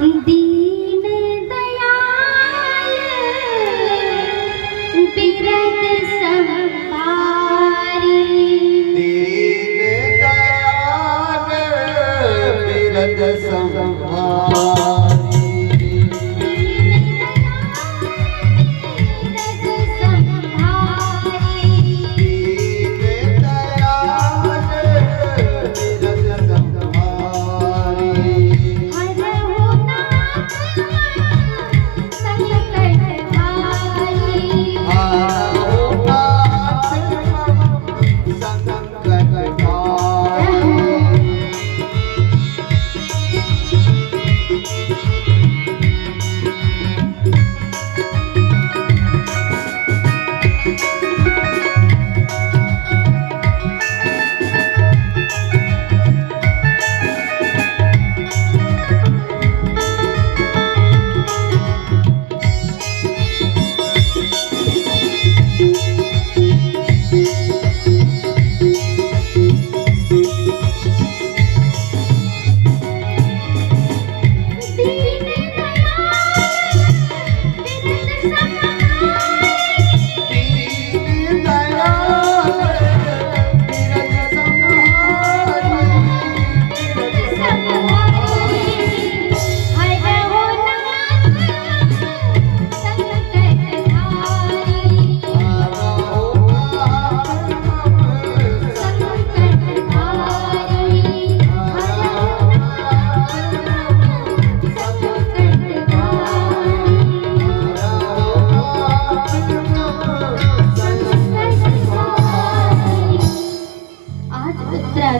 दीन दयाल बिरद संभारी। दीन दयाल बिरद संभारी।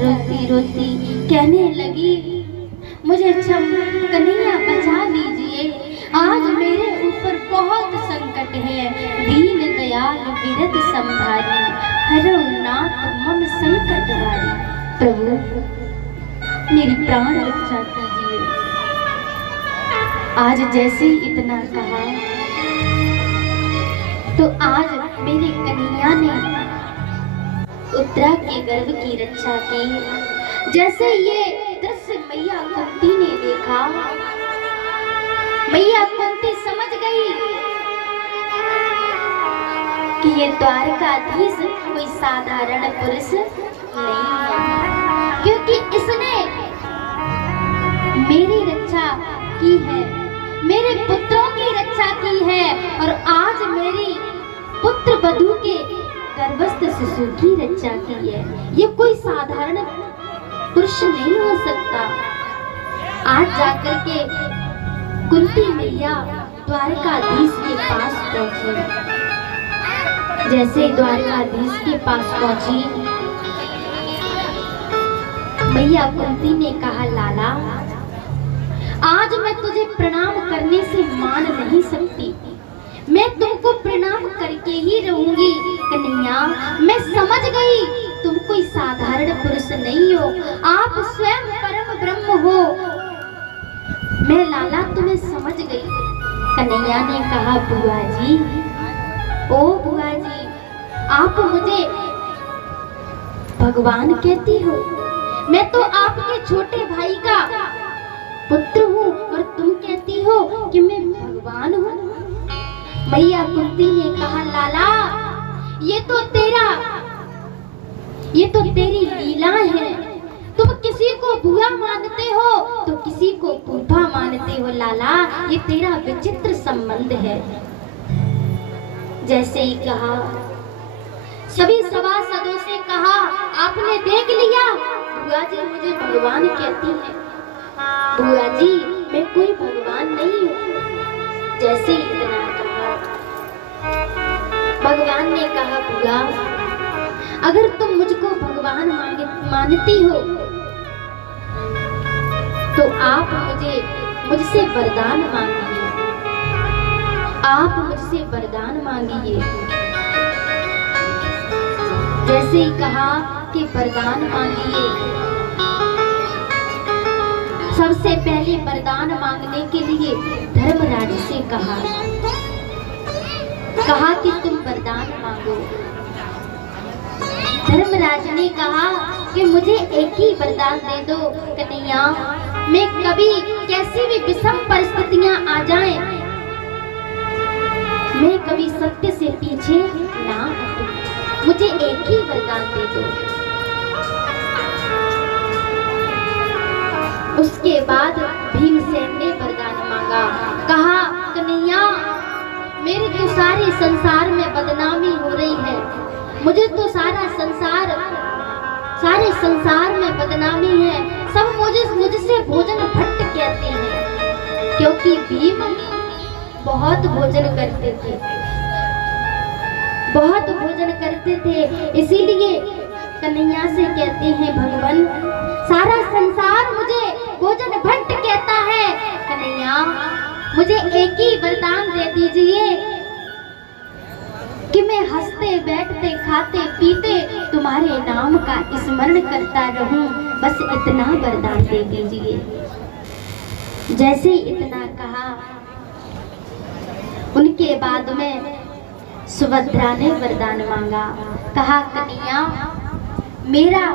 रोती रोती कहने लगी, मुझे कन्हैया बचा लीजिए, आज मेरे ऊपर बहुत संकट है। दीन दयाल बिरद संभारी, हरो नाथ मम संकट हारी। प्रभु मेरी प्राण रक्षा कीजिए। आज जैसे ही इतना कहा तो आज मेरे कन्हैया ने उत्तरा के गर्भ की रक्षा की। जैसे ये दृश्य मैया कुंती ने देखा, मैया कुंती समझ गई कि ये द्वारकाधीश कोई साधारण पुरुष नहीं है, क्योंकि इसने मेरी रक्षा की है, मेरे पुत्रों की रक्षा की है, और आज मेरी पुत्र वधू के गर्भस्थ शिशु की रक्षा की है। ये कोई साधारण पुरुष नहीं हो सकता। आज जाकर के कुंती मैया द्वारकाधीश के पास पहुंची। जैसे द्वारकाधीश के पास पहुंची, मैया कुंती ने कहा, लाला आज मैं तुझे प्रणाम करने से मान नहीं सकती, मैं तुमको प्रणाम करके ही रहूंगी। कन्हैया मैं समझ गई तुम कोई साधारण पुरुष नहीं हो, आप स्वयं परम ब्रह्म हो। मैं लाला तुम्हें समझ गई। कन्हैया ने कहा, बुआ जी, ओ बुआ जी, आप मुझे भगवान कहती हो? मैं तो आपके छोटे भाई का पुत्र हूँ और तुम कहती हो कि मैं भगवान हूँ। मैया कुंती ने कहा, लाला ये तो तेरी लीला है। तुम किसी को बुआ मानते हो तो किसी को फूफा मानते हो। लाला ये तेरा विचित्र संबंध है। जैसे ही कहा, सभी सभासदों से कहा, आपने देख लिया बुआ जी मुझे भगवान कहती है। बुआ जी मैं कोई भगवान नहीं हूँ। जैसे ही इतना कहा, भगवान ने कहा, बुआ अगर तुम मुझको भगवान मानती हो तो आप मुझसे वरदान मांगिए। आप मुझसे वरदान मांगिए। जैसे ही कहा कि वरदान मांगिए, सबसे पहले वरदान मांगने के लिए धर्मराज से कहा कि तुम वरदान मांगो। धर्मराज ने कहा कि मुझे एक ही वरदान दे दो कन्हैया, मैं कभी कैसी भी विषम परिस्थितियां आ जाएं, मैं कभी सत्य से पीछे ना हटूं। मुझे एक ही वरदान दे दो। उसके बाद भीमसेन ने वरदान मांगा, कहा कन्हैया मेरे तो सारे संसार में बदनामी हो रही है, मुझे तो सारे संसार में बदनामी है, सब मुझसे भोजन भट्ट कहते हैं, क्योंकि भीम बहुत भोजन करते थे, बहुत भोजन करते थे। इसीलिए कन्हैया से कहते हैं भगवान सारा संसार मुझे भोजन भट्ट कहता है, कन्हैया मुझे एक ही वरदान दे दीजिए कि मैं हंसते बैठते खाते पीते तुम्हारे नाम का स्मरण करता रहूं, बस इतना वरदान दे दीजिए। जैसे इतना कहा, उनके बाद में सुभद्रा ने वरदान मांगा, कहा कन्हैया मेरा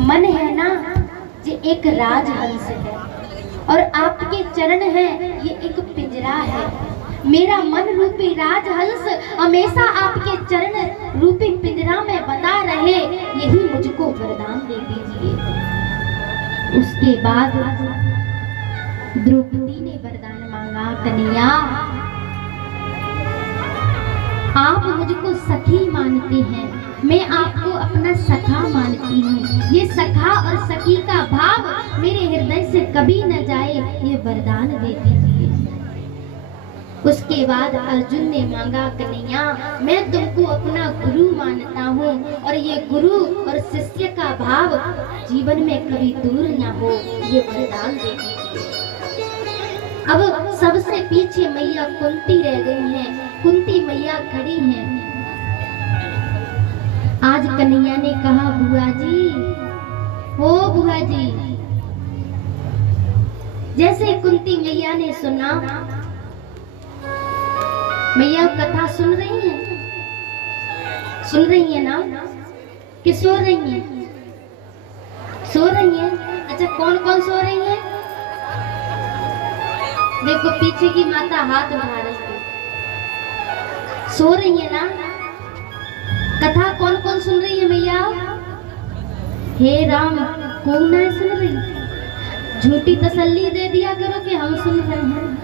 मन है ना ये एक राजहंस है और आपके चरण है ये एक पिंजरा है, मेरा मन रूपी राजहंस हमेशा आपके चरण रूपी पिंजरा में बंधा रहे, यही मुझको वरदान दे दीजिए। उसके बाद द्रौपदी ने वरदान मांगा, कन्हैया आप मुझको सखी मानते हैं, मैं आपको अपना सखा मानती हूँ, ये सखा और सखी का भाव मेरे हृदय से कभी न जाए, ये वरदान दे दीजिए। उसके बाद अर्जुन ने मांगा, कन्हैया मैं तुमको अपना गुरु मानता हूँ और ये गुरु और शिष्य का भाव जीवन में कभी दूर न हो, ये वरदान दे दीजिए। अब सबसे पीछे मैया कुंती रह गई हैं, कुंती मैया खड़ी हैं। आज कन्हैया ने कहा, बुआ जी, ओ बुआ जी। जैसे कुंती मैया ने सुना, मैया कथा सुन रही हैं? सुन रही है ना कि सो रही हैं? सो रही हैं। अच्छा कौन कौन सो रही है? देखो पीछे की माता हाथ उठा रही है, सो रही है ना। कथा कौन कौन सुन रही है मैया? हे राम, कौन नहीं सुन रही? झूठी तसल्ली दे दिया करो कि हम सुन रहे हैं।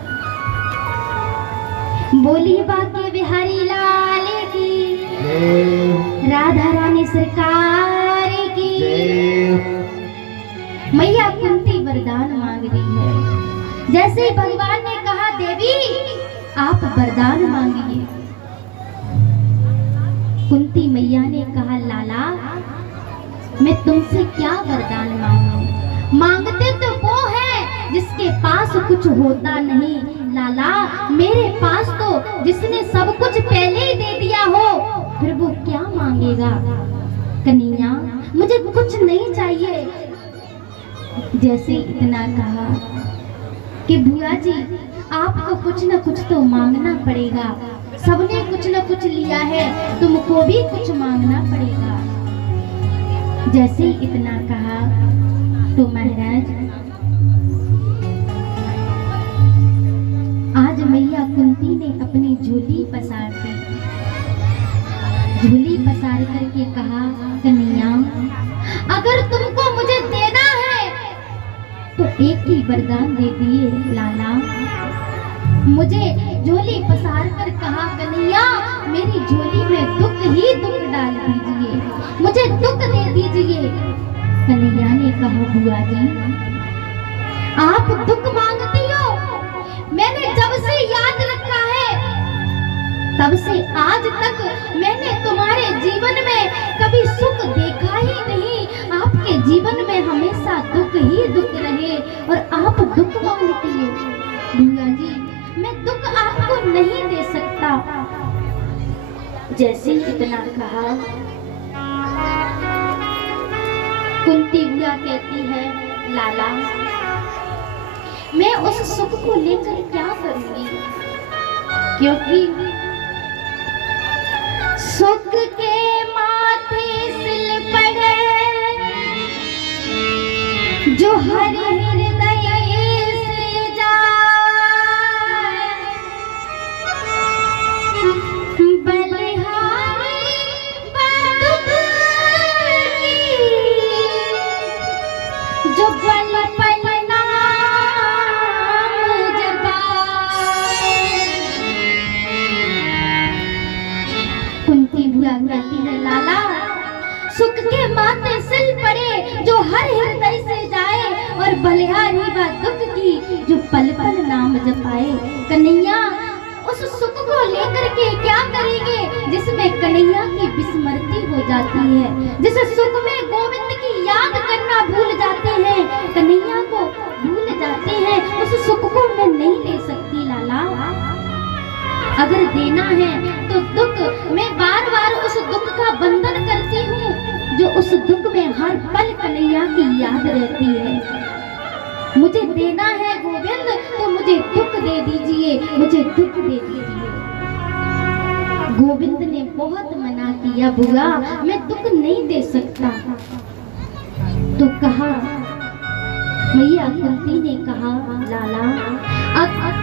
बोली बाके बिहारी लाल की, राधा रानी सरकार की। मैया कुंती वरदान मांग रही है। जैसे ही भगवान ने कहा, देवी आप वरदान मांगिए, कुंती मैया ने कहा, लाला मैं तुमसे क्या वरदान मांगूं? मांगते तो वो है जिसके पास कुछ होता नहीं, लाला मेरे पास तो जिसने सब कुछ पहले ही दे दिया हो, फिर वो क्या मांगेगा? कन्हैया मुझे कुछ नहीं चाहिए। जैसे इतना कहा कि बुआ जी आपको कुछ न कुछ तो मांगना पड़ेगा, सबने कुछ न कुछ लिया है, तुमको भी कुछ मांगना पड़ेगा। जैसे इतना कहा तो महाराज आज मैया कुंती ने अपनी झोली पसार दी। झोली पसार करके कहा, कन्हैया अगर तुमको मुझे देना है तो एक ही वरदान दे दिए लाला। मुझे झोली पसार कर कहा, कन्हैया मेरी झोली में दुख ही दुख डाल दीजिए, मुझे दुख दे दीजिए। कन्हैया ने कहा, बुआ जी आप दुख मांगती हो, मैंने जब से याद रखा है तब से आज तक मैंने तुम्हारे जीवन में कभी सुख देखा ही नहीं। आपके जीवन में हमेशा दुख ही दुख रहे और आप दुख मांगती हो। बुआ जी मैं दुख आपको नहीं दे सकता। जैसे इतना कहा कुंती बुआ कहती है, लाला मैं उस सुख को लेकर क्या करूंगी, क्योंकि सुख के माथे सिल पड़े जो हर हृदय से जाए बलिहारी बदुख की, जो पल पल नाम जपाए। कुंती बुआ कहती है लाला, सुख के माथे सिल पड़े जो हर हृदय से जाए, और बलिहारी व दुख की जो पल पल नाम जपाए। कन्हैया उस सुख को लेकर के क्या करेंगे जिसमें कन्हैया की विस्मृति हो जाती है, जिस सुख में गोविंद की याद करना भूल जाते हैं, कन्हैया को भूल जाते हैं, उस सुख को मैं नहीं ले सकती लाला। अगर देना है तो दुख, मैं बार बार उस दुख का बंधन करती हूँ, जो उस दुख में हर पल कन्हैया की याद रहती है। मुझे देना है गोविंद तो मुझे दुख दे दीजिए, मुझे दुख दे दीजिए। गोविंद ने बहुत मना किया, बुआ मैं दुख नहीं दे सकता। तो कहा, मैया कुंती ने कहा, लाला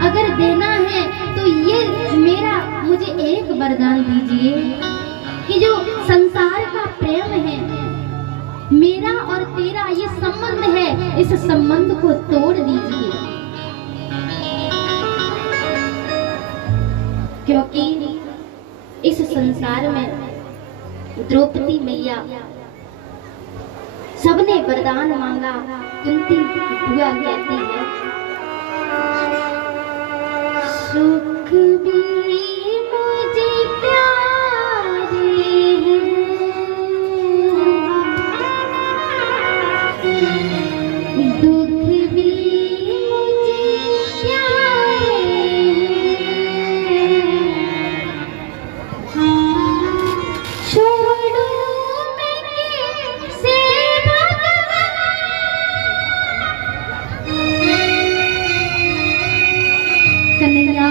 अगर देना है तो ये मेरा मुझे एक वरदान दीजिए कि जो संसार का प्रेम है, मेरा और तेरा ये संबंध है, इस संबंध को तोड़ दीजिए। क्योंकि इस संसार में द्रौपदी मैया सबने वरदान मांगा। कुंती बुआ कहती है, सुख भी मुझे प्यारे हैं, दुख भी मुझे प्यारे हैं, छोड़ूं मैं कैसे भगवान। कन्हैया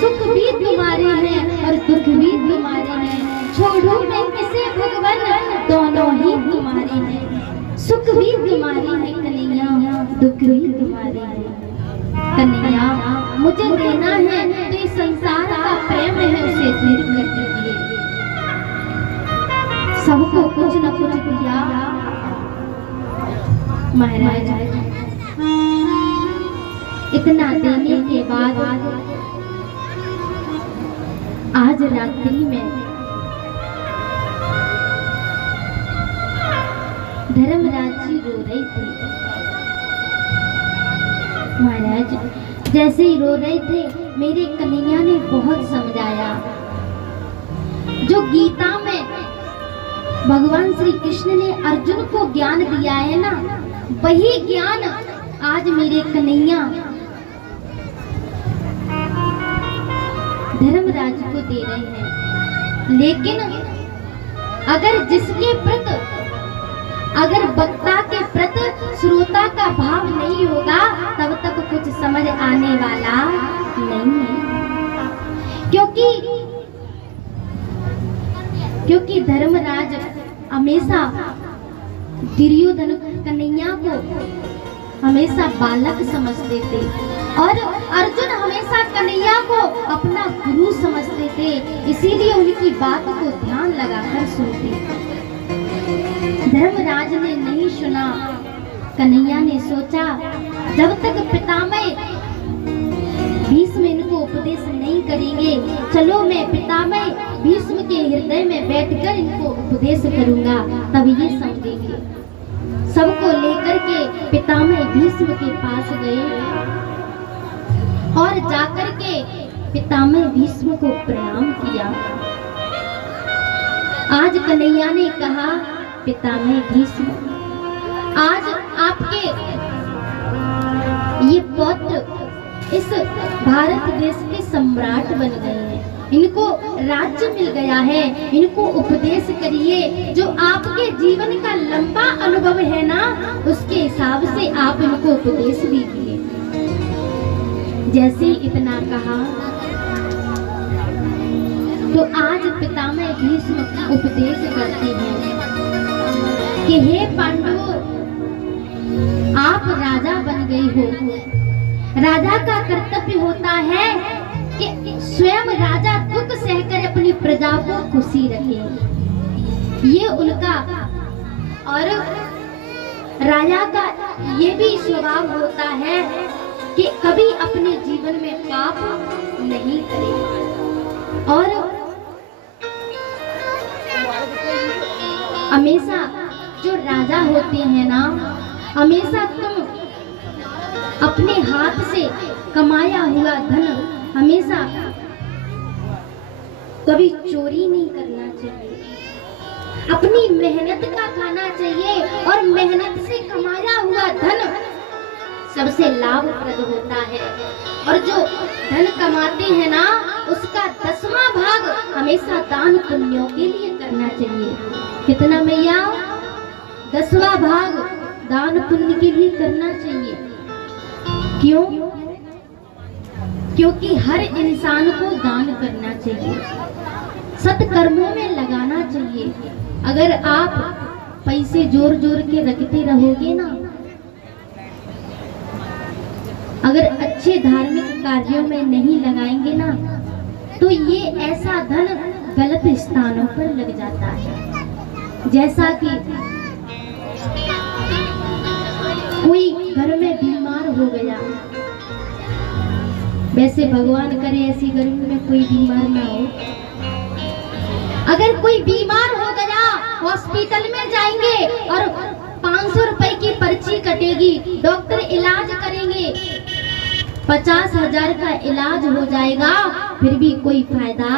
सुख भी तुम्हारे हैं और दुख भी तुम्हारे हैं, छोड़ो मैं किसे भगवान, दोनों ही तुम्हारे हैं। सुख भी तुम्हारे हैं कन्हैया, दुख भी तुम्हारे हैं। कन्हैया मुझे देना है तो इस संसार का प्रेम है, उसे दूर कर दीजिए। सबको कुछ न कुछ दिया महाराज। इतना देने के बाद आज रात्रि में धर्मराज जी रो रहे थे। महाराज जैसे ही रो रहे थे, मेरे कन्हैया ने बहुत समझाया। जो गीता में भगवान श्री कृष्ण ने अर्जुन को ज्ञान दिया है ना, वही ज्ञान आज मेरे कन्हैया धर्मराज को दे रहे हैं। लेकिन अगर जिसके प्रति, अगर वक्ता के प्रति श्रोता का भाव नहीं होगा, तब तक कुछ समझ आने वाला नहीं है। क्योंकि धर्मराज हमेशा दुर्योधन कन्हैया को हमेशा बालक समझते थे, और अर्जुन हमेशा कन्हैया को अपना गुरु समझते थे, इसीलिए उनकी बात को ध्यान लगाकर सुनते थे। धर्मराज ने नहीं सुना। कन्हैया ने सोचा, जब तक पितामह भीष्म इनको उपदेश नहीं करेंगे, चलो मैं पितामह भीष्म के हृदय में बैठकर इनको उपदेश करूंगा, तब ये समझेंगे। सबको लेकर के पितामह भीष्म के पास गए और जाकर के पितामह भीष्म को प्रणाम किया। आज कन्हैया ने कहा, पितामह भीष्म, आज आपके ये पौत्र इस भारत देश के सम्राट बन गए हैं, इनको राज्य मिल गया है, इनको उपदेश करिए। जो आपके जीवन का लंबा अनुभव है ना, उसके हिसाब से आप इनको उपदेश दीजिए। जैसे इतना कहा तो आज पितामह भीष्म उपदेश करते हैं कि हे पांडवों, आप आप राजा बन गई हो। राजा का कर्तव्य होता है कि स्वयं राजा दुख सहकर अपनी प्रजा को खुशी रखे। ये उनका और राजा का ये भी स्वभाव होता है कि कभी अपने जीवन में पाप नहीं करे। और हमेशा जो राजा होते हैं ना, हमेशा तुम अपने हाथ से कमाया हुआ धन हमेशा कभी चोरी नहीं करना चाहिए। अपनी मेहनत का खाना चाहिए और मेहनत से कमाया हुआ धन सबसे लाभप्रद होता है। और जो धन कमाते हैं ना, उसका 10वां भाग हमेशा दान पुण्यों के लिए करना चाहिए। कितना मैया? 10वां भाग दान पुण्य के लिए करना चाहिए। क्यों? क्योंकि हर इंसान को दान करना चाहिए, सत्कर्मों में लगाना चाहिए। अगर आप पैसे जोर जोर के रखते रहोगे ना, अगर अच्छे धार्मिक कार्यों में नहीं लगाएंगे ना, तो ये ऐसा धन गलत स्थानों पर लग जाता है। जैसा कि कोई घर में बीमार हो गया, वैसे भगवान करे ऐसी गर्मी में कोई बीमार ना हो। अगर कोई बीमार हो गया, हॉस्पिटल में जाएंगे और 500 रुपए की पर्ची कटेगी, डॉक्टर इलाज करेंगे, 50,000 का इलाज हो जाएगा, फिर भी कोई फायदा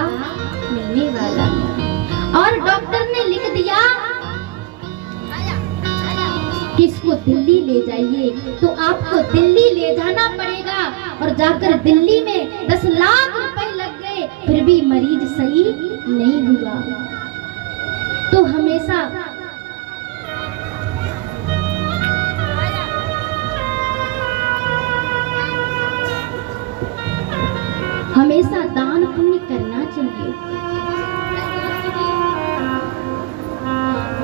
मिलने वाला नहीं। और डॉक्टर ने लिख दिया कि इसको दिल्ली ले जाइए, तो आपको दिल्ली ले जाना पड़ेगा। और जाकर दिल्ली में 10 लाख रुपए लग गए, फिर भी मरीज सही नहीं हुआ। तो हमेशा दान पुण्य करना चाहिए।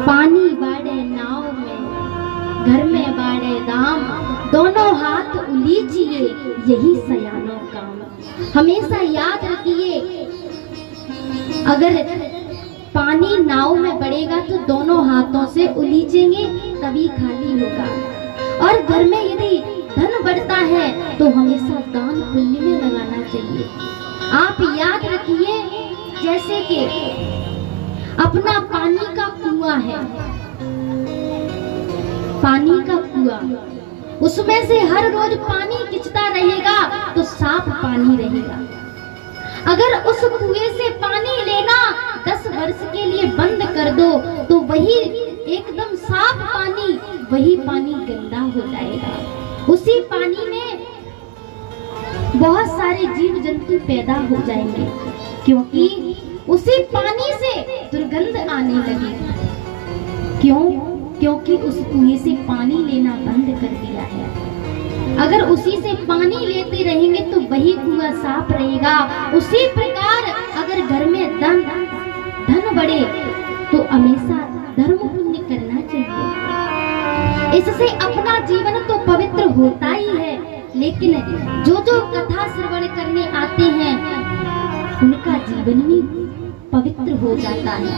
पानी बाड़े नाव में, घर में बाड़े दाम, दोनों हाथ उलीचिए, यही सयानों काम। हमेशा याद रखिए, अगर पानी नाव में बढ़ेगा तो दोनों हाथों से उलीचेंगे तभी खाली होगा। और घर में यदि धन बढ़ता है तो हमेशा दान पुण्य में लगाना चाहिए। आप याद रखिए, जैसे कि अपना पानी का कुआं है, पानी का कुआं, उसमें से हर रोज पानी खिंचता रहेगा तो साफ पानी रहेगा। अगर उस कुएं से पानी लेना 10 वर्ष के लिए बंद कर दो तो वही एकदम साफ पानी, वही पानी गंदा हो जाएगा। उसी पानी में बहुत सारे जीव जंतु पैदा हो जाएंगे, क्योंकि उसी पानी से दुर्गंध आने लगेगी। क्यों? क्योंकि उस कुएं से पानी लेना बंद कर दिया है। अगर उसी से पानी लेते रहेंगे तो वही कुआं साफ रहेगा। उसी प्रकार अगर घर में धन बढ़े तो हमेशा धर्म पुण्य करना चाहिए। इससे अपना जीवन तो पवित्र होता ही है, लेकिन जो कथा श्रवण करने आते हैं उनका जीवन भी पवित्र हो जाता है।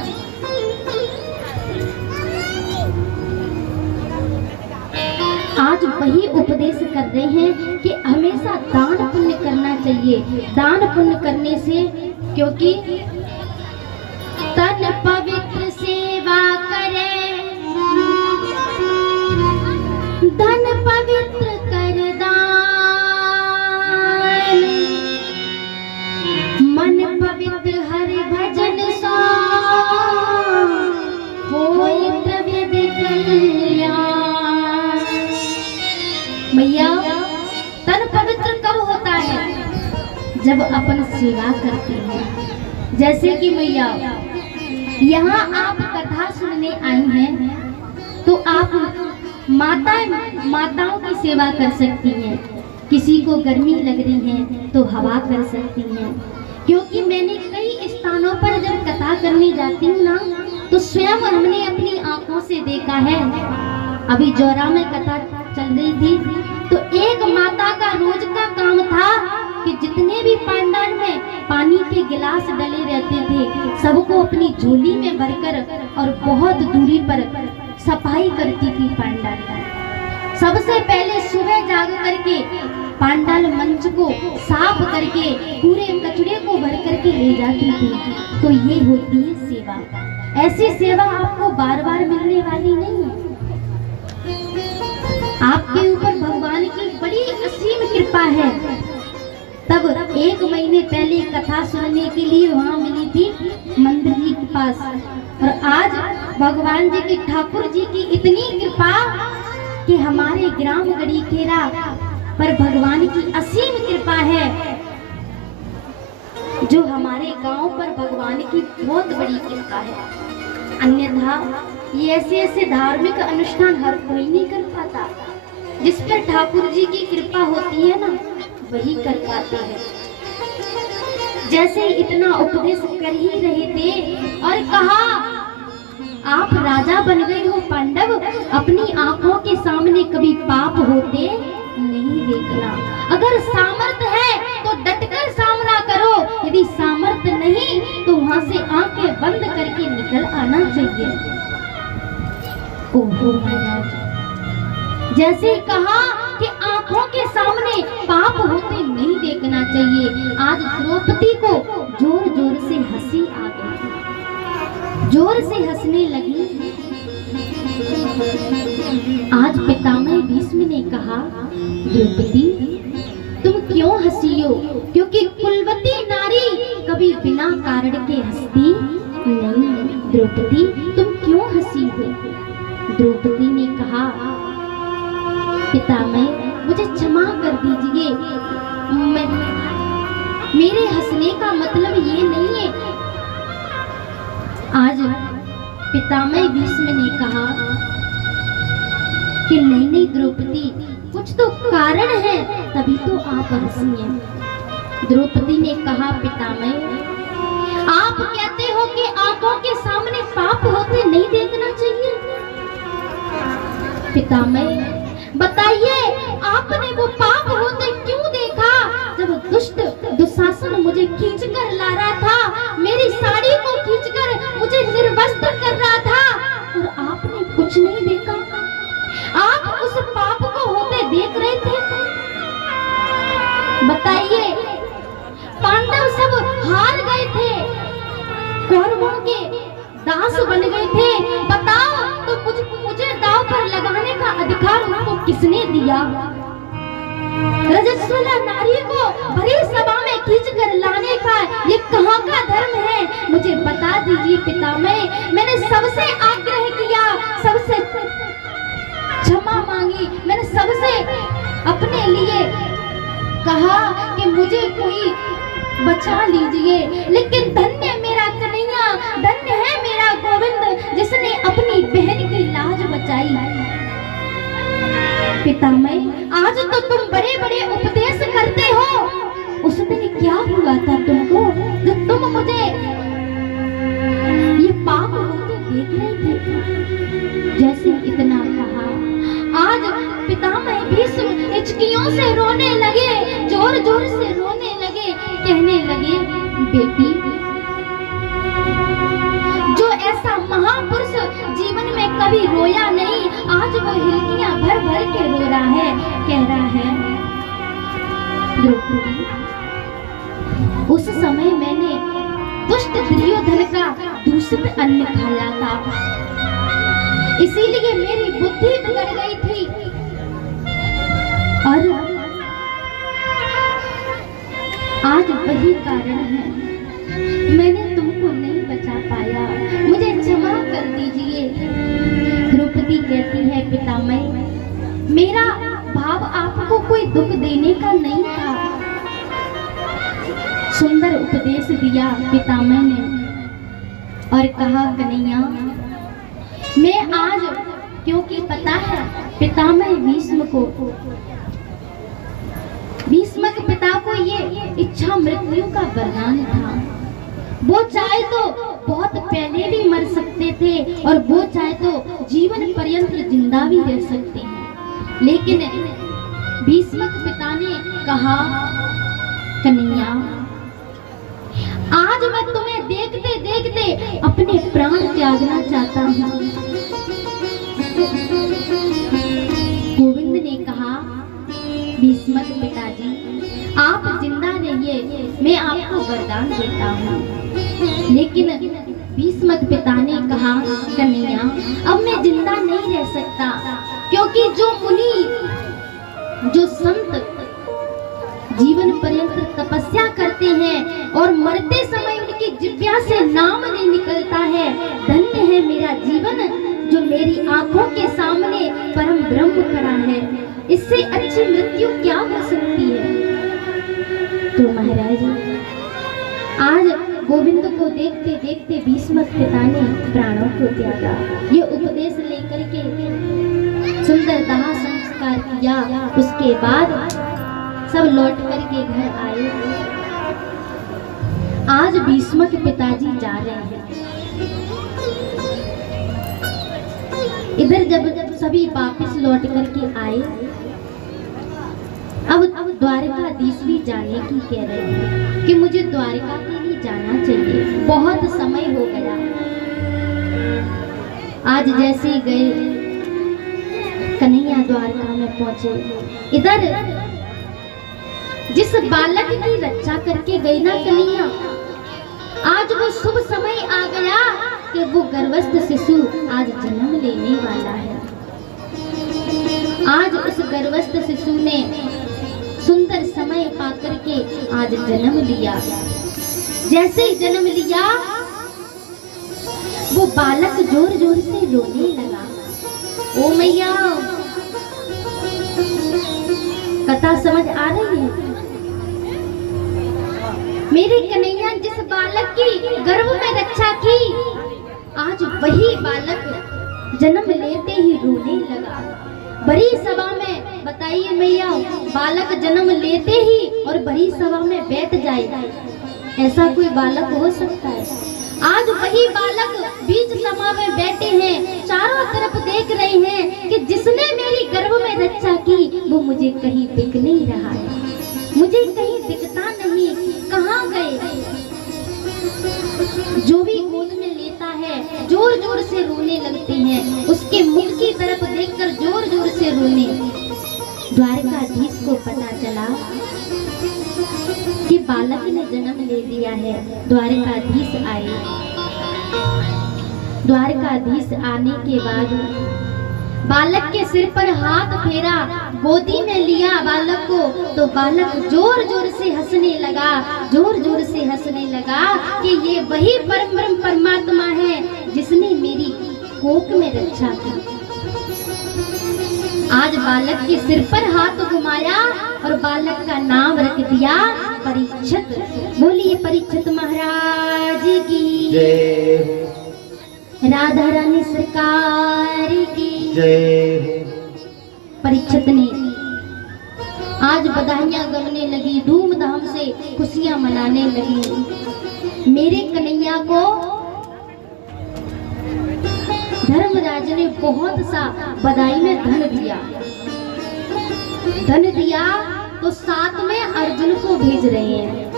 आज वही उपदेश कर रहे हैं कि हमेशा दान पुण्य करना चाहिए। दान पुण्य करने से, क्योंकि तन पवित्र सेवा करे, धन पवित्र कर दान, मन पवित्र हरि भजन सो, होय त्रिविध कल्याण। मैया, तन पवित्र कब होता है? जब अपन सेवा करते हैं। जैसे कि मैया, यहाँ आप कथा सुनने आई हैं तो आप माताओं की सेवा कर सकती हैं। किसी को गर्मी लग रही है तो हवा कर सकती हैं। क्योंकि मैंने कई स्थानों पर जब कथा करने जाती हूँ ना, तो स्वयं हमने अपनी आंखों से देखा है। अभी जौरा में कथा चल रही थी झोली में भरकर और बहुत दूरी पर सफाई करती थी पांडाल। सबसे पहले सुबह जाग करके पांडाल मंच को साफ करके पूरे कचरे को भर करके ले जाती थी। तो ये होती है सेवा। ऐसी सेवा आपको बार बार मिलने वाली नहीं है। आपके ऊपर भगवान की बड़ी असीम कृपा है। तब 1 महीने पहले कथा सुनने के लिए वहाँ मिली थी मंदिर जी के पास, और आज भगवान जी की, ठाकुर जी की इतनी कृपा कि हमारे ग्राम गड़ीखेरा पर भगवान की असीम कृपा है, जो हमारे गांव पर भगवान की बहुत बड़ी कृपा है। अन्यथा ये ऐसे धार्मिक अनुष्ठान हर कोई नहीं कर पाता। जिस पर ठाकुर जी की कृपा होती है ना, वही कर पाते हैं। जैसे इतना उपदेश कर ही रहे थे और कहा, आप राजा बन गए हो पांडव, अपनी आंखों के सामने कभी पाप होते नहीं देखना। अगर सामर्थ्य है तो डटकर सामना करो, यदि सामर्थ्य नहीं तो वहां से आंखें बंद करके निकल आना चाहिए। ओहो महाराज, जैसे ही कहा कि आंखों के सामने पाप होते नहीं देखना चाहिए, आज द्रौपदी को जोर जोर से हंसी आ गई, जोर से हंसने लगी। आज पितामह भीष्म ने कहा, द्रौपदी तुम क्यों हंसी हो? क्योंकि कुलवती नारी कभी बिना कारण के हंसती नहीं। द्रौपदी तुम क्यों हंसी हो? द्रौपदी ने कहा, पितामह मुझे क्षमा कर दीजिए, मेरे हंसने का मतलब ये नहीं है। आज पितामह भीष्म ने कहा कि नहीं नहीं द्रौपदी, कुछ तो कारण है, तभी तो आप हंसी हैं। द्रौपदी ने कहा, पितामह आप कहते हो कि आंखों के सामने पाप होते नहीं देखना चाहिए। पितामह बताइए, आपने वो पाप होते क्यों देखा? जब दुष्ट दुशासन मुझे खींचकर ला रहा था, मेरी साड़ी को खींचकर मुझे निर्वस्त्र कर रहा था, और आपने कुछ नहीं देखा। आप उस पाप को होते देख रहे थे। बताइए, पांडव सब हार गए थे, कौरवों के दास बन गए थे। बताओ तो मुझे दांव पर लगाने का अधिकार उनको किसने दिया? रजस्वला नारी को भरी सभा में खींच कर लाने का ये कहाँ का धर्म है? मुझे बता दीजिए पितामह। मैंने सबसे आग्रह किया, सबसे क्षमा मांगी, मैंने सबसे अपने लिए कहा कि मुझे कोई बचा लीजिए, लेकिन धन्य मेरा कन्हैया, धन्य है मेरा गोविंद, जिसने अपनी बहन की लाज बचाई। पितामह आज तो तुम बड़े बड़े उपदेश करते हो, उस दिन क्या हुआ था तुमको, जो तुम मुझे ये पाप होते देख रहे थे? जैसे इतना कहा, आज पितामह भीष्म हिचकियों से रोने लगे, जोर जोर से रोने लगे, कहने लगे, बेटी जो ऐसा महापुरुष जीवन में कभी रोया नहीं, आज वो हिलकियां भर भर के रो रहा है, कह रहा है, द्रौपदी उस समय मैंने दुष्ट दुर्योधन का दूषित अन्न खाया था, इसीलिए मेरी बुद्धि बिगड़ गई थी, और आज वही कारण है, मैंने तुमको नहीं बचा पाया, मुझे क्षमा कर दीजिए। द्रौपदी कहती है, पितामह मेरा भाव आपको कोई दुख देने का नहीं था। सुंदर उपदेश दिया पितामह ने और कहा, कन्हैया मैं आज, क्योंकि पता है पितामह भीष्म को, भीष्म के पिता को ये इच्छा मृत्यु का वरदान था। वो चाहे तो बहुत पहले भी मर सकते थे, और वो चाहे तो जीवन पर्यंत जिंदा भी रह सकते हैं, लेकिन भीष्म के पिता ने कहा, कन्हैया आज मैं तुम्हें देखते देखते अपने प्राण त्यागना चाहता हूँ। गोविंद ने कहा, भीष्मक पिताजी आप जिंदा रहिए, मैं आपको वरदान देता हूँ। लेकिन भीष्मक पिता ने कहा, कन्हैया अब मैं जिंदा नहीं रह सकता, क्योंकि जो मुनि जो संत जीवन पर्यंत तपस्या करते हैं और मरते समय उनकी जिह्वा से नाम नहीं निकलता है, धन्य है मेरा जीवन जो मेरी आंखों के सामने परम ब्रह्म खड़ा है। इससे अच्छी मृत्यु क्या हो सकती है। तो महाराज आज गोविंद को देखते देखते भीष्मक पिता ने प्राणों को त्यागा। ये उपदेश लेकर के सुंदर दाह संस्कार किया। उसके बाद सब लौट करके घर आए। आज भीष्मक पिताजी जा रहे हैं। इधर जब सभी वापस लौट करके आए, अब द्वारकाधीश भी जाने की कह रहे हैं कि मुझे द्वारका के लिए जाना चाहिए, बहुत समय हो गया। आज जैसे ही गए, कन्हैया द्वारका में पहुंचे। इधर जिस बालक की रक्षा करके गई ना कन्हैया, आज वो शुभ समय आ गया कि वो गर्भस्थ शिशु आज जन्म लेने वाला है। आज उस गर्भस्थ शिशु ने सुंदर समय पाकर के आज जन्म लिया। जैसे ही जन्म लिया, वो बालक जोर जोर से रोने लगा। ओ मैया, कथा समझ आ रही है? मेरे कन्हैया जिस बालक की गर्भ में रक्षा की, आज वही बालक जन्म लेते ही रोने लगा। बड़ी सभा में बताइए मैया, बालक जन्म लेते ही और बड़ी सभा में बैठ जाए, ऐसा कोई बालक हो सकता है? आज वही बालक बीच सभा में बैठे हैं, चारों तरफ देख रहे हैं कि जिसने मेरी गर्भ में रक्षा की वो मुझे कहीं दिख नहीं रहा है, मुझे कहीं दिखता नहीं, कहाँ गए? जो भी गोद में लेता है जोर जोर से रोने लगते हैं, उसके मुख की तरफ देखकर जोर जोर से रोने। द्वारकाधीश को पता चला कि बालक ने जन्म ले लिया है। द्वारकाधीश आए। द्वारकाधीश आने के बाद बालक के सिर पर हाथ फेरा, गोदी में लिया बालक को, तो बालक जोर जोर से हंसने लगा, जोर जोर से हंसने लगा कि ये वही परम ब्रह्म परमात्मा है जिसने मेरी कोख में रक्षा की। आज बालक के सिर पर हाथ घुमाया और बालक का नाम रख दिया परीक्षित। बोलिए परीक्षित महाराज की जय, राधा रानी सरकार की जय। परीक्षित ने आज बधाइयां गमने लगी, धूमधाम से खुशियां मनाने लगी। मेरे कन्हैया को धर्मराज ने बहुत सा बधाई में धन दिया। धन दिया तो साथ में अर्जुन को भेज रहे हैं,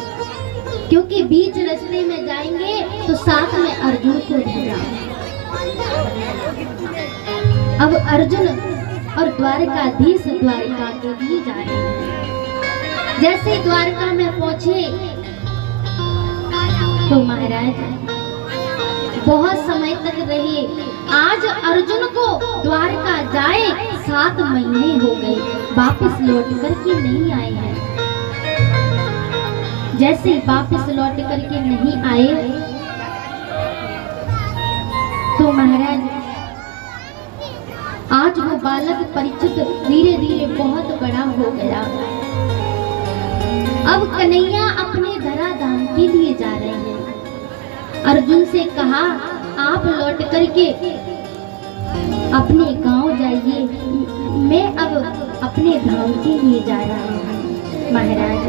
क्योंकि बीच रास्ते में जाएंगे तो साथ में अर्जुन को भेजा। अब अर्जुन और द्वारकाधीश द्वारका के लिए जा रहे हैं। जैसे द्वारका में पहुंचे तो महाराज बहुत समय तक रहे। आज अर्जुन को द्वारका जाए 7 महीने हो गए, वापस लौट करके नहीं आए हैं। जैसे वापस लौट करके नहीं आए तो महाराज आज वो बालक परीक्षित धीरे धीरे बहुत बड़ा हो गया। अब कन्हैया अपने धराधाम के लिए जा रहे हैं। अर्जुन से कहा, आप लौट करके अपने गांव जाइए, मैं अब अपने धाम के लिए जा रहा हूँ। महाराज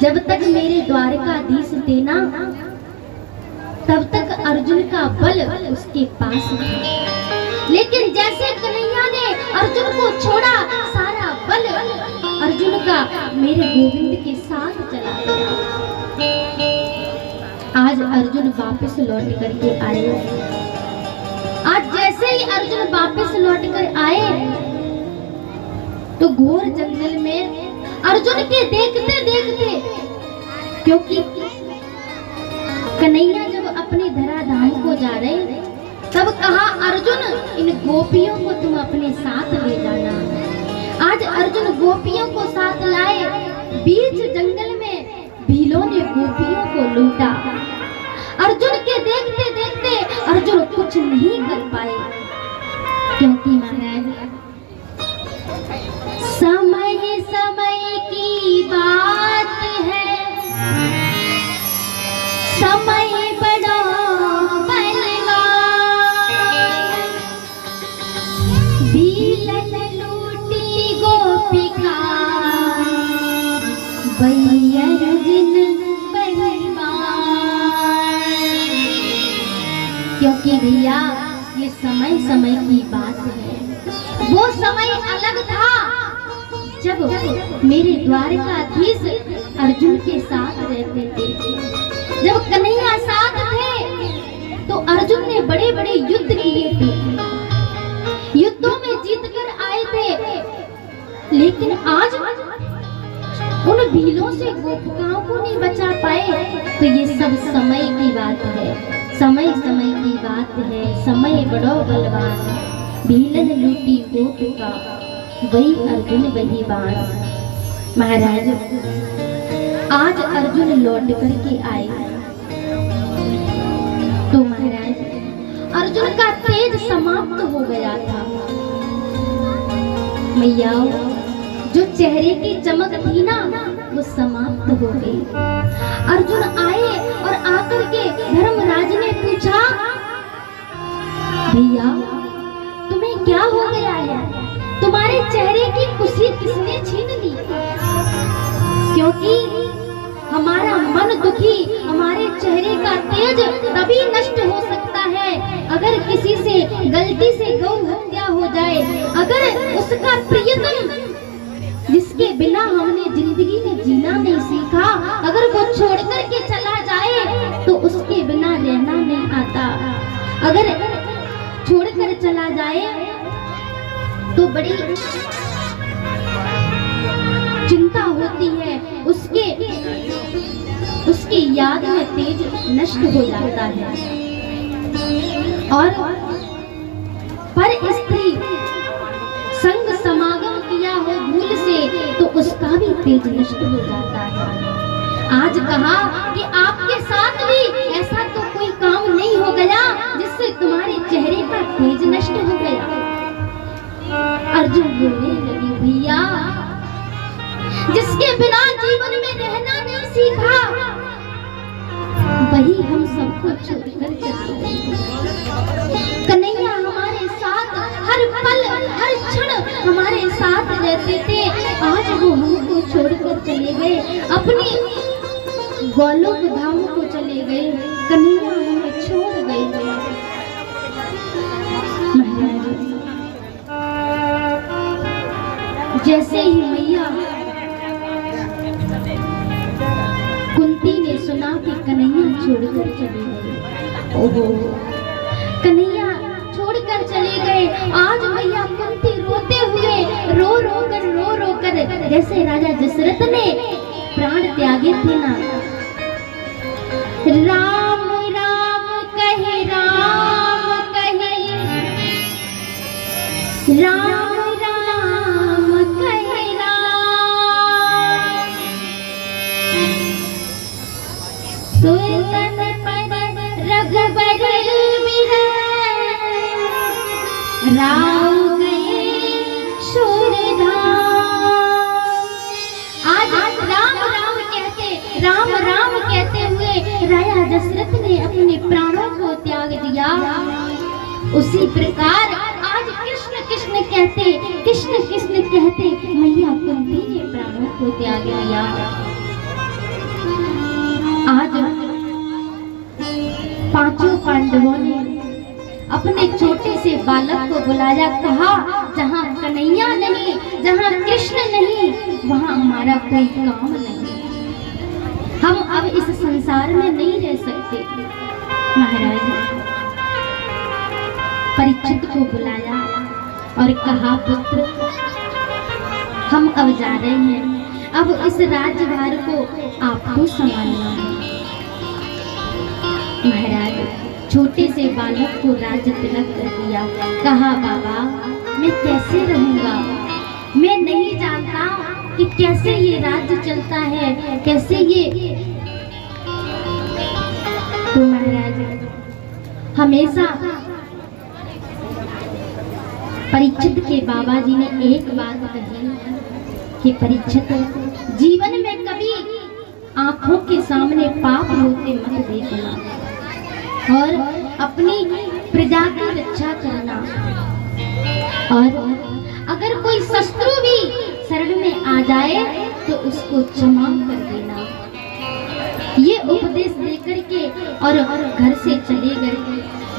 जब तक मेरे द्वारकाधीश थे ना, तब तक अर्जुन का बल उसके पास था। लेकिन जैसे कन्हैया ने अर्जुन को छोड़ा, सारा बल अर्जुन का मेरे गोविंद के साथ चला गया। आज अर्जुन वापस लौट करके आए। आज जैसे ही अर्जुन वापस लौट कर आए तो घोर जंगल में अर्जुन के देखते देखते, क्योंकि कन्हैया जब अपने धराधाम को जा रहे तब कहा अर्जुन इन गोपियों को तुम अपने साथ ले जाना। आज अर्जुन गोपियों को साथ लाए। बीच जंगल में भीलों ने गोपियों को लूटा। अर्जुन के देखते देखते अर्जुन कुछ नहीं कर पाए, क्योंकि महाराज समय समय की बात है, समय बड़ा बलवान, भीलन लूटी गोपिका वही अर्जुन बलवान। क्योंकि भैया ये समय समय की बात है। वो समय अलग था जब मेरे द्वारकाधीश अर्जुन के साथ रहते थे। जब कन्हैया साथ थे तो अर्जुन ने बड़े बड़े युद्ध किए थे, युद्धों में जीत कर आए थे। लेकिन आज उन भीलों से गोपिकाओं को नहीं बचा पाए। तो ये सब समय की बात है, समय समय की बात है। समय बड़ो बलवान, भीलन लूटी गोपिका वही अर्जुन वही बाण। महाराज आज अर्जुन लौट करके आए तो महाराज अर्जुन का तेज समाप्त हो गया था। मैया जो चेहरे की चमक थी ना वो समाप्त हो गई। अर्जुन आए और आकर के धर्मराज ने पूछा भैया तुम्हें क्या हो गया है, तुम्हारे चेहरे की खुशी किसने छीन ली? क्योंकि हमारा मन दुखी, हमारे चेहरे का तेज तभी नष्ट हो सकता है अगर किसी से गलती से गौ हत्या हो जाए, अगर उसका प्रियतम जिसके बिना हमने जिंदगी में जीना नहीं सीखा अगर वो छोड़ करके चला जाए तो उसके बिना रहना नहीं आता। अगर छोड़ कर चला जाए तो बड़ी चिंता होती है, उसकी याद में तेज नष्ट हो जाता है। और पर स्त्री संग समागम किया हो भूल से तो उसका भी तेज नष्ट हो जाता है। आज कहा कि आपके साथ भी ऐसा तो कोई काम नहीं हो गया जिससे तुम्हारे चेहरे का तेज नष्ट हो गया। अर्जुन बोलने लगी भैया जिसके बिना जीवन में रहना नहीं सीखा वही हम सबको छोड़कर चले गए। कन्हैया हमारे साथ हर पल हर क्षण हमारे साथ रहते थे, आज वो हमको छोड़कर चले गए, अपनी गोलोक धाम को चले गए। कन्हैया हमें छोड़ गए। जैसे ही मैया कुंती ने सुना कि कन्हैया छोड़कर चले गए, ओहो कन्हैया छोड़कर चले गए। आज मैया कुंती रोते हुए रो रो कर जैसे राजा दशरथ ने प्राण त्यागे थे ना, राम राम कहे राम कहे, राम सुरतन पर रघुबर बिराए, राम गए शूरधाम। आज राम राम कहते हुए राजा दशरथ ने अपने प्राणों को त्याग दिया। उसी प्रकार आज कृष्ण कृष्ण कहते मैया कुंती ने प्राणों को त्याग दिया। आज पांचों पांडवों ने अपने छोटे से बालक को बुलाया, कहा जहाँ कन्हैया नहीं, जहाँ कृष्ण नहीं, वहाँ हमारा कोई काम नहीं। हम अब अब इस संसार में नहीं रह सकते। महाराज परीक्षित को बुलाया और कहा, पुत्र हम अब जा रहे हैं, अब इस राज्यभार को आपको संभालना है। महाराज छोटे से बालक को राज्य तिलक कर दिया। कहा, बाबा मैं कैसे रहूंगा, मैं नहीं जानता कि कैसे ये राज्य चलता है, कैसे ये। तो महाराज हमेशा परीक्षित के बाबा जी ने एक बात कही कि परीक्षित जीवन में कभी आंखों के सामने पाप होते मत देखना और अपनी प्रजा की रक्षा करना, और अगर कोई शत्रु भी शरण में आ जाए तो उसको क्षमा कर देना। ये उपदेश देकर के और घर से चले गए।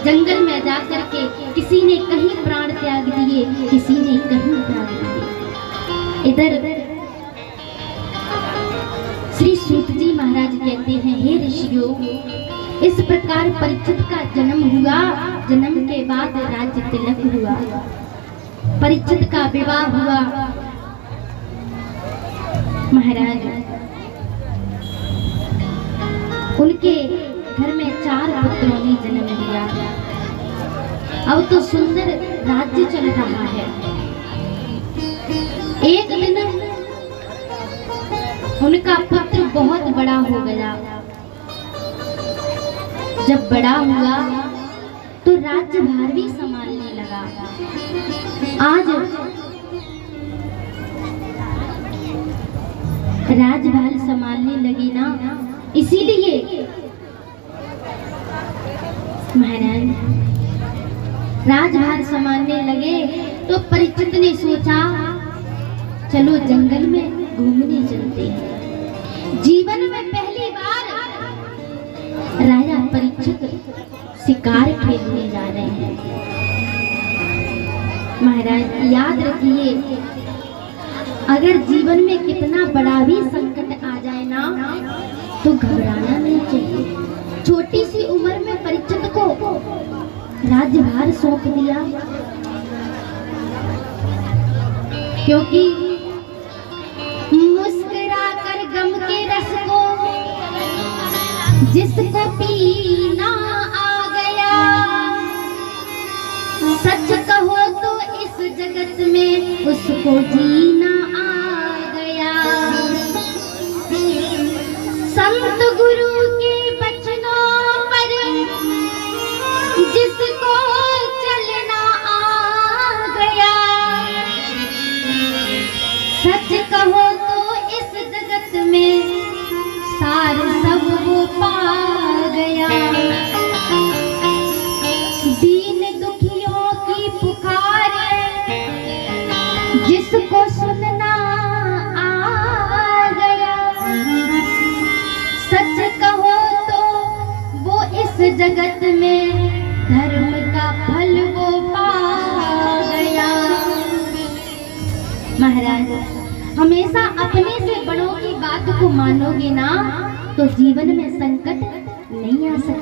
जंगल में जाकर के किसी ने कहीं प्राण त्याग दिए, किसी ने कहीं त्याग दिए। इधर श्री सूत जी महाराज कहते हैं, हे ऋषियों, इस प्रकार परीक्षित का जन्म हुआ। जन्म के बाद राज्य तिलक हुआ, परीक्षित का विवाह हुआ। महाराज उनके घर में 4 पुत्रों ने जन्म लिया। अब तो सुंदर राज्य चल रहा है। एक दिन उनका पुत्र बहुत बड़ा हो गया। जब बड़ा हुआ तो राज्यभार भी संभालने लगा। आज राज्यभार संभालने लगी ना, इसीलिए महाराज राजभार संभालने लगे तो परीक्षित ने सोचा, चलो जंगल में घूमने चलते हैं। जीवन में पहली बार राजा परीक्षित शिकार खेलने जा रहे हैं। महाराज याद रखिए, अगर जीवन में कितना बड़ा भी संकट आ जाए ना तो घबराना नहीं चाहिए। छोटी सी उम्र में परीक्षित को राज्यभार सौंप दिया, क्योंकि मुस्कुराकर गम के रस को जिसको पीना आ गया, सच कहो तो इस जगत में उसको जीना आ गया। संत गुरु के बचनों पर जिसको चलना आ गया, सच कहो तो इस जगत में सार सब वो पा गया। दीन दुखियों की पुकार जिसको सुनना आ गया, सच कहो तो वो इस जगत में धर्म का फल वो पा गया। महाराज हमेशा अपने से बड़ों की बात को मानोगे ना तो जीवन में संकट नहीं आ सकता।